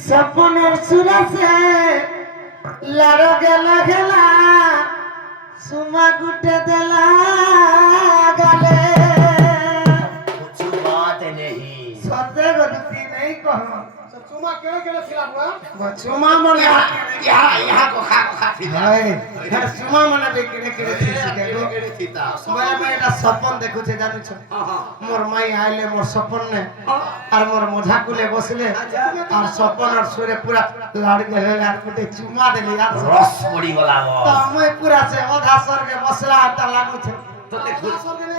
सपनों सुरा से लड़ो गला गला सुमा गुटे दला गले कुछ बात नहीं सत्य गलती नहीं कहो चुमा केड़े केड़े खिला हुआ चुमा मने यहाँ को खा थी हाय चुमा मने बेकड़े केड़े थी सिकेगो केड़े थी ता मैं एटा सपन देखु छे जानि छ मोर माई आइले मोर सपन ने আর মোর মজা কুলে বসলে আর সপন আর সুরে পুরা লাড় গেলে আর কুটে চুমা দেলি আর रस पड़ी वाला वो তো মই পুরা সে অধা স্বর্গে বসলা তা লাগুছে तो देख स्वर्ग